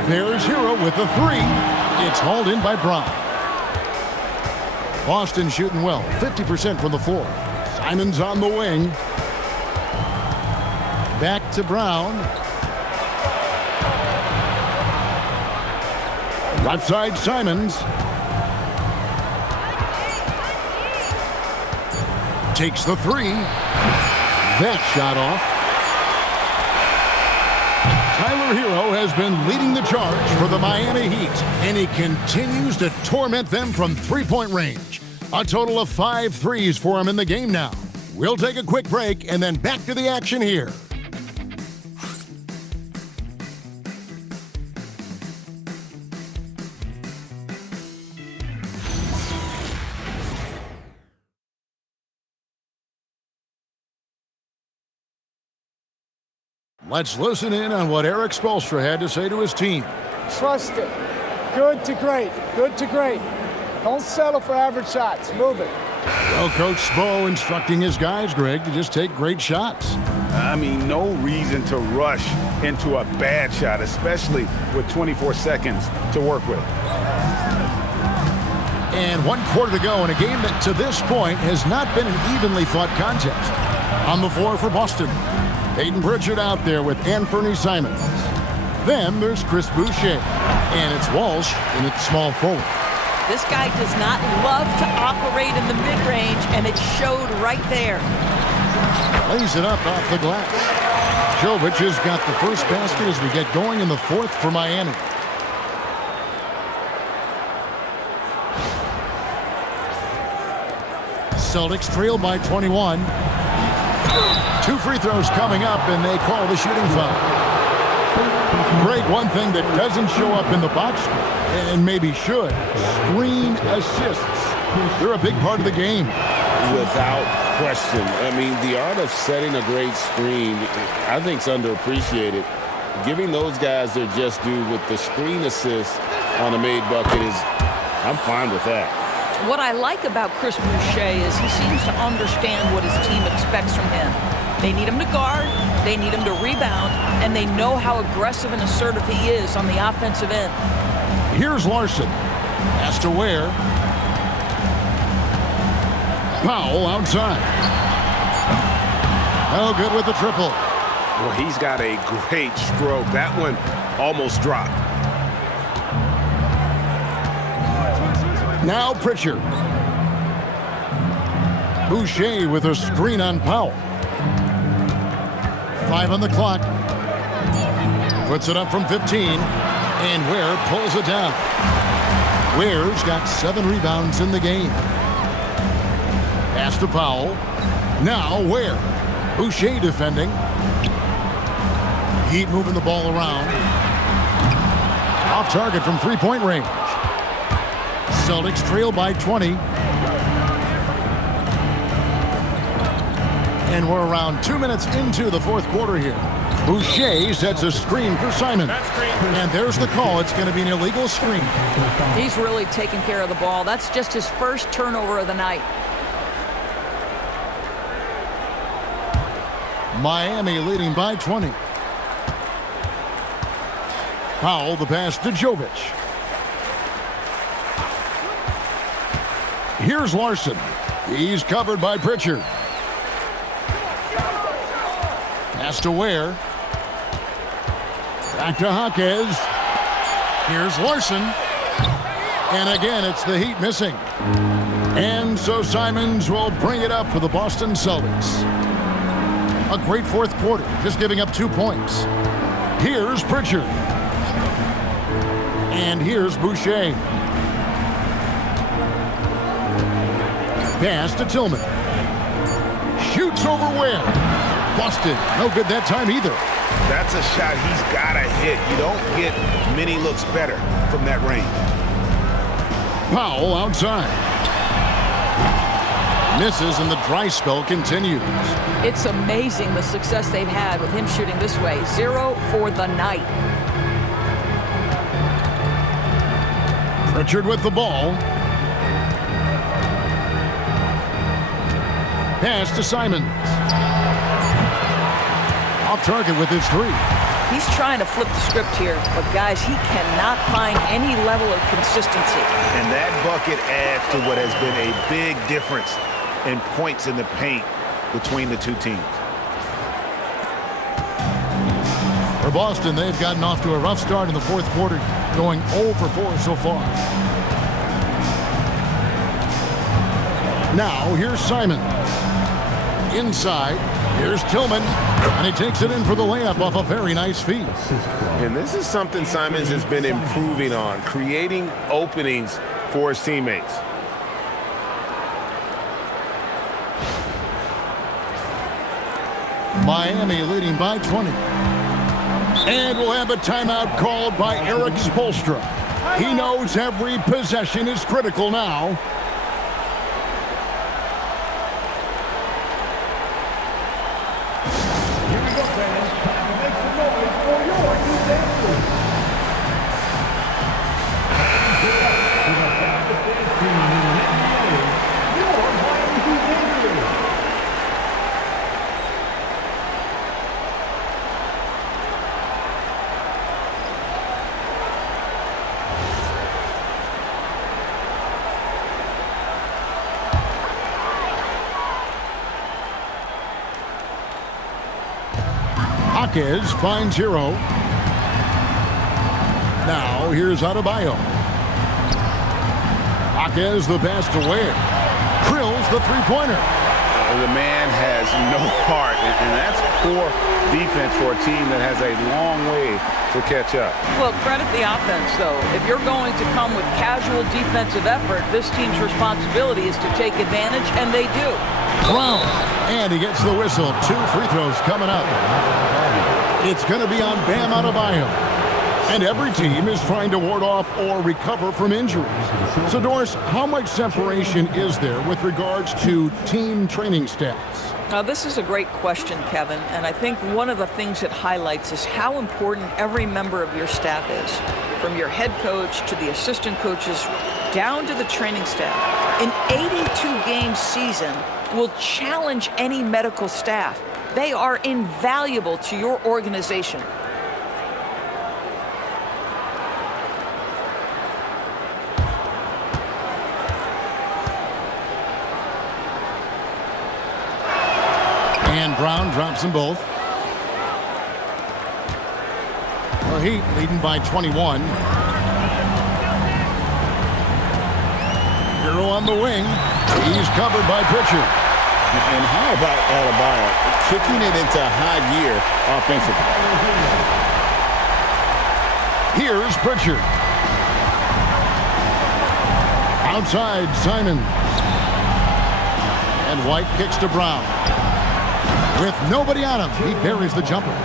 There's Herro with the three. It's hauled in by Brown. Boston shooting well, 50% from the floor. Simons on the wing. Back to Brown. Left side, Simons. Takes the three. That shot off. Herro has been leading the charge for the Miami Heat, and he continues to torment them from three-point range. A total of 5 threes for him in the game now. We'll take a quick break and then back to the action here. Let's listen in on what Erik Spoelstra had to say to his team. Trust it. Good to great. Good to great. Don't settle for average shots. Move it. Well, Coach Spo instructing his guys, Greg, to just take great shots. I mean, no reason to rush into a bad shot, especially with 24 seconds to work with. And 1 quarter to go in a game that, to this point, has not been an evenly fought contest. On the floor for Boston, Peyton Pritchard out there with Anfernee Simons. Then there's Chris Boucher, and it's Walsh in its small forward. This guy does not love to operate in the mid-range, and it showed right there. Lays it up off the glass. Jovic has got the first basket as we get going in the fourth for Miami. Celtics trail by 21. 2 free throws coming up, and they call the shooting foul. Greg, one thing that doesn't show up in the box score, and maybe should, screen assists. They're a big part of the game. Without question. I mean, the art of setting a great screen, I think, is underappreciated. Giving those guys their just due with the screen assist on a made bucket is, I'm fine with that. What I like about Chris Boucher is he seems to understand what his team expects from him. They need him to guard, they need him to rebound, and they know how aggressive and assertive he is on the offensive end. Here's Larson. Has to Ware. Powell outside. Oh, good with the triple. Well, he's got a great stroke. That one almost dropped. Now Pritchard. Boucher with a screen on Powell. 5 on the clock. Puts it up from 15. And Ware pulls it down. Ware's got 7 rebounds in the game. Pass to Powell. Now Ware. Boucher defending. Heat moving the ball around. Off target from three-point range. Celtics trail by 20. And we're around 2 minutes into the fourth quarter here. Boucher sets a screen for Simon. And there's the call. It's going to be an illegal screen. He's really taking care of the ball. That's just his first turnover of the night. Miami leading by 20. Powell, the pass to Jovic. Here's Larson. He's covered by Pritchard. Pass to Ware. Back to Hawkins. Here's Larson. And again, it's the Heat missing. And so Simons will bring it up for the Boston Celtics. A great fourth quarter, just giving up 2 points. Here's Pritchard. And here's Boucher. Pass to Tillman. Shoots over Webb. Busted. No good that time either. That's a shot he's got to hit. You don't get many looks better from that range. Powell outside. Misses and the dry spell continues. It's amazing the success they've had with him shooting this way. 0 for the night. Pritchard with the ball. Pass to Simons. Off target with his 3. He's trying to flip the script here, but guys, he cannot find any level of consistency. And that bucket adds to what has been a big difference in points in the paint between the two teams. For Boston, they've gotten off to a rough start in the fourth quarter, going 0 for 4 so far. Now, here's Simons. Inside, here's Tillman, and he takes it in for the layup off a very nice feed. And this is something Simons has been improving on, creating openings for his teammates. Miami leading by 20. And we'll have a timeout called by Eric Spoelstra. He knows every possession is critical now. Achilles finds Herro. Now here's Adebayo. Achilles the pass to Ware. Drills the three-pointer. The man has no heart, and that's poor defense for a team that has a long way to catch up. Well, credit the offense, though. If you're going to come with casual defensive effort, this team's responsibility is to take advantage, and they do. Brown, and he gets the whistle. 2 free throws coming up. It's going to be on Bam Adebayo. And every team is trying to ward off or recover from injuries. So, Doris, how much separation is there with regards to team training staffs? Now, this is a great question, Kevin, and I think one of the things it highlights is how important every member of your staff is, from your head coach to the assistant coaches down to the training staff. An 82-game season will challenge any medical staff. They are invaluable to your organization. And Brown drops them both. The Heat leading by 21. Herro on the wing. He's covered by Pritchard. And how about Adebayo kicking it into high gear offensively? Here's Pritchard. Outside, Simons. And White kicks to Brown. With nobody on him, he buries the jumper.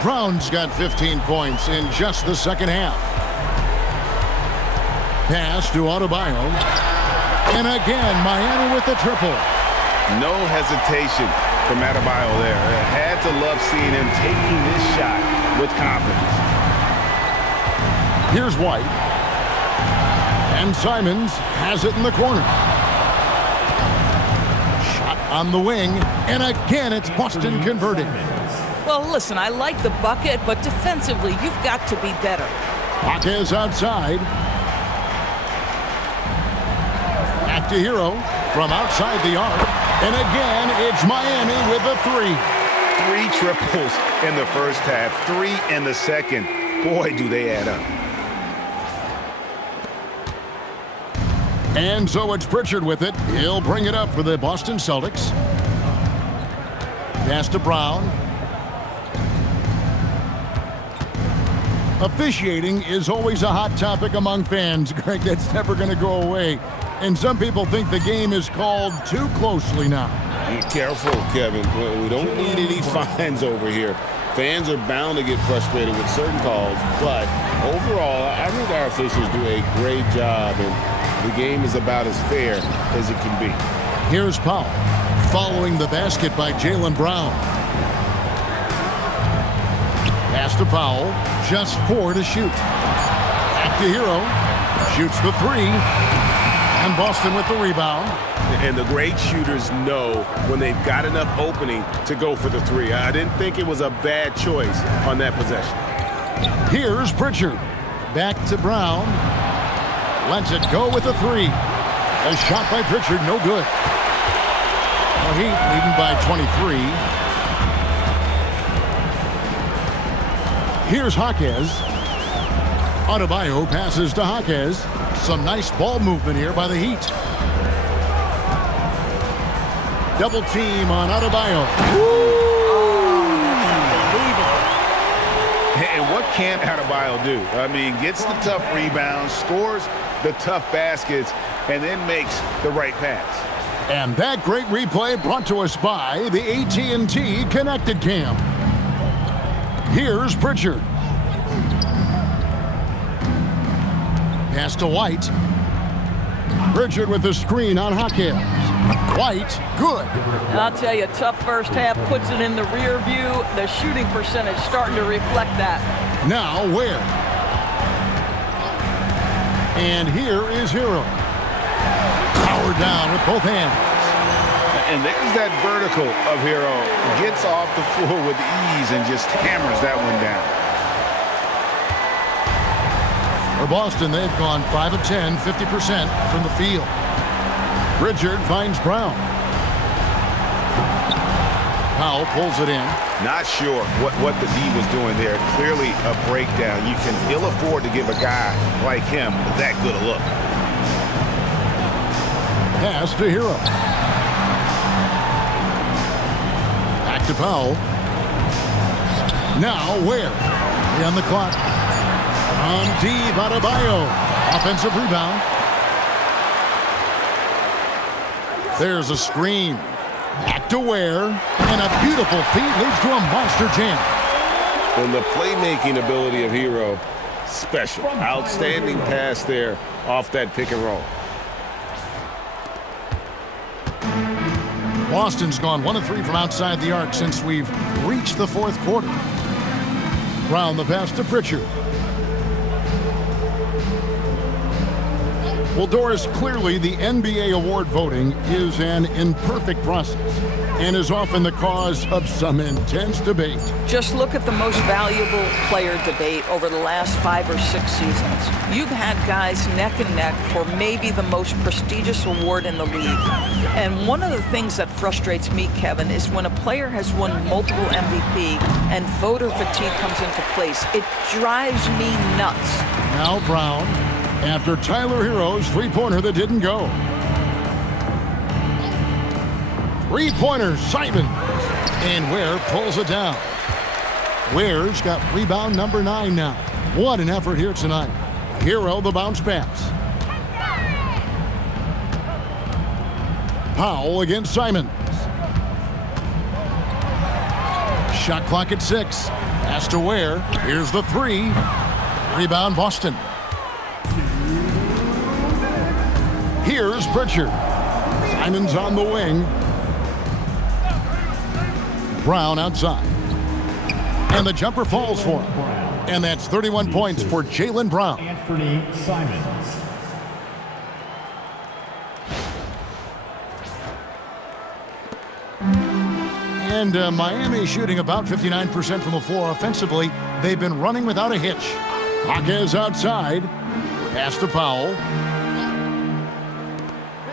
Brown's got 15 points in just the second half. Pass to Adebayo. And again, Miami with the triple. No hesitation from Adebayo there. Had to love seeing him taking this shot with confidence. Here's White. And Simons has it in the corner. Shot on the wing. And again, it's Boston converting. Well, listen, I like the bucket, but defensively, you've got to be better. Achilles outside. Back to Herro from outside the arc. And again, it's Miami with a 3. 3 triples in the first half, 3 in the second. Boy, do they add up. And so it's Pritchard with it. He'll bring it up for the Boston Celtics. Pass to Brown. Officiating is always a hot topic among fans, Greg. That's never going to go away. And some people think the game is called too closely now. Be careful, Kevin. We don't need any fines over here. Fans are bound to get frustrated with certain calls, but overall, I think our officials do a great job, and the game is about as fair as it can be. Here's Powell, following the basket by Jaylen Brown. Pass to Powell, just 4 to shoot. Back to Herro, shoots the 3, and Boston with the rebound. And the great shooters know when they've got enough opening to go for the 3. I didn't think it was a bad choice on that possession. Here's Pritchard. Back to Brown. Lets it go with the 3. A shot by Pritchard, no good. The Heat leading by 23. Here's Jaquez. Adebayo passes to Jaquez. Some nice ball movement here by the Heat. Double team on Adebayo. And what can Adebayo do? I mean, gets the tough rebounds, scores the tough baskets, and then makes the right pass. And that great replay brought to us by the AT&T Connected Cam. Here's Pritchard. Pass to White. Pritchard with the screen on Jaquez. White, good. I'll tell you, tough first half puts it in the rear view. The shooting percentage starting to reflect that. Now Ware. And here is Herro. Power down with both hands. And there's that vertical of Herro. Gets off the floor with ease and just hammers that one down. For Boston, they've gone 5 of 10, 50% from the field. Pritchard finds Brown. Powell pulls it in. Not sure what the D was doing there. Clearly a breakdown. You can ill afford to give a guy like him that good a look. Pass to Herro. Back to Powell. Now Ware. On the clock. On deep, Adebayo. Offensive rebound. There's a screen. Back to Ware. And a beautiful feed leads to a monster jam. And the playmaking ability of Herro, special. Outstanding pass there off that pick and roll. Boston's gone 1 of 3 from outside the arc since we've reached the 4th quarter. Brown the pass to Pritchard. Well, Doris, clearly the NBA award voting is an imperfect process and is often the cause of some intense debate. Just look at the most valuable player debate over the last 5 or 6 seasons. You've had guys neck and neck for maybe the most prestigious award in the league. And one of the things that frustrates me, Kevin, is when a player has won multiple MVP and voter fatigue comes into place. It drives me nuts. Now Brown. After Tyler Herro's three-pointer that didn't go. Three-pointer, Simons. And Ware pulls it down. Ware's got rebound number 9 now. What an effort here tonight. Herro the bounce pass. Powell against Simons. Shot clock at 6. Pass to Ware. Here's the 3. Rebound Boston. Here's Pritchard. Simons on the wing. Brown outside. And the jumper falls for him. And that's 31 points for Jaylen Brown. Anfernee Simons. And Miami shooting about 59% from the floor offensively. They've been running without a hitch. Jaquez outside. Pass to Powell.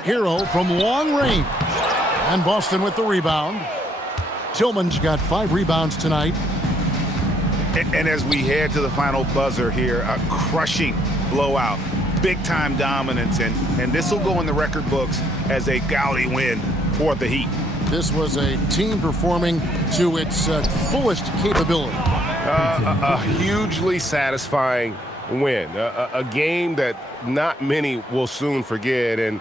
Herro from long range. And Boston with the rebound. Tillman's got 5 rebounds tonight. And as we head to the final buzzer here, a crushing blowout big-time dominance, and this will go in the record books as a gaudy win for the Heat. This was a team performing to its fullest capability. A hugely satisfying win, a game that not many will soon forget, and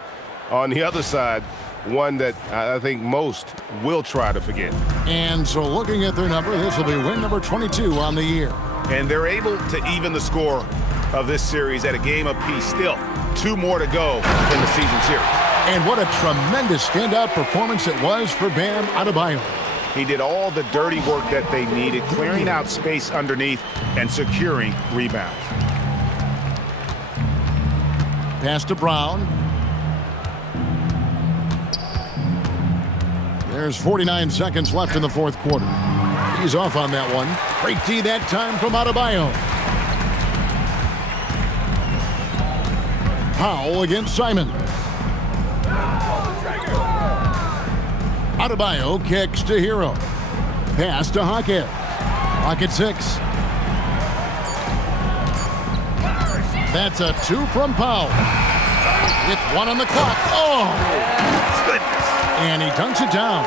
on the other side, one that I think most will try to forget. And so looking at their number, this will be win number 22 on the year. And they're able to even the score of this series at a game apiece. Still, 2 more to go in the season series. And what a tremendous standout performance it was for Bam Adebayo. He did all the dirty work that they needed, clearing out space underneath and securing rebounds. Pass to Brown. There's 49 seconds left in the fourth quarter. He's off on that one. Great D that time from Adebayo. Powell against Simons. Adebayo kicks to Herro. Pass to Hackett. Hackett 6. That's a 2 from Powell. With 1 on the clock. Oh! Goodness. And he dunks it down.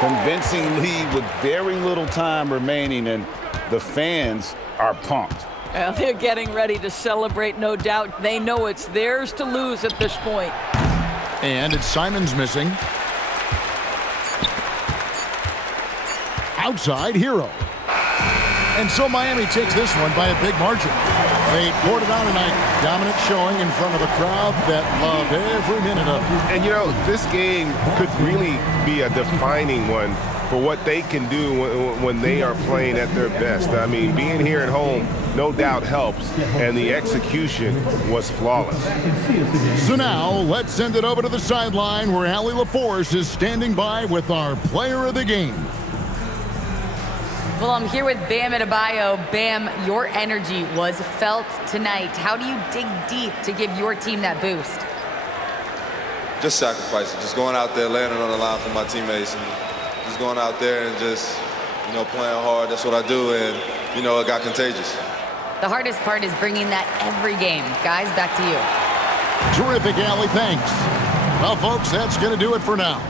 Convincing lead with very little time remaining, and the fans are pumped. Well, they're getting ready to celebrate, no doubt. They know it's theirs to lose at this point. And it's Simons missing. Outside, Herro. And so Miami takes this one by a big margin. They poured it on tonight. Dominant showing in front of a crowd that loved every minute of it. And, you know, this game could really be a defining one for what they can do when they are playing at their best. I mean, being here at home no doubt helps, and the execution was flawless. So now, let's send it over to the sideline where Allie LaForce is standing by with our player of the game. Well, I'm here with Bam Adebayo. Bam, your energy was felt tonight. How do you dig deep to give your team that boost? Just sacrificing, just going out there, laying it on the line for my teammates, and just going out there and just, playing hard. That's what I do, and, it got contagious. The hardest part is bringing that every game. Guys, back to you. Terrific, Allie. Thanks. Well, folks, that's going to do it for now.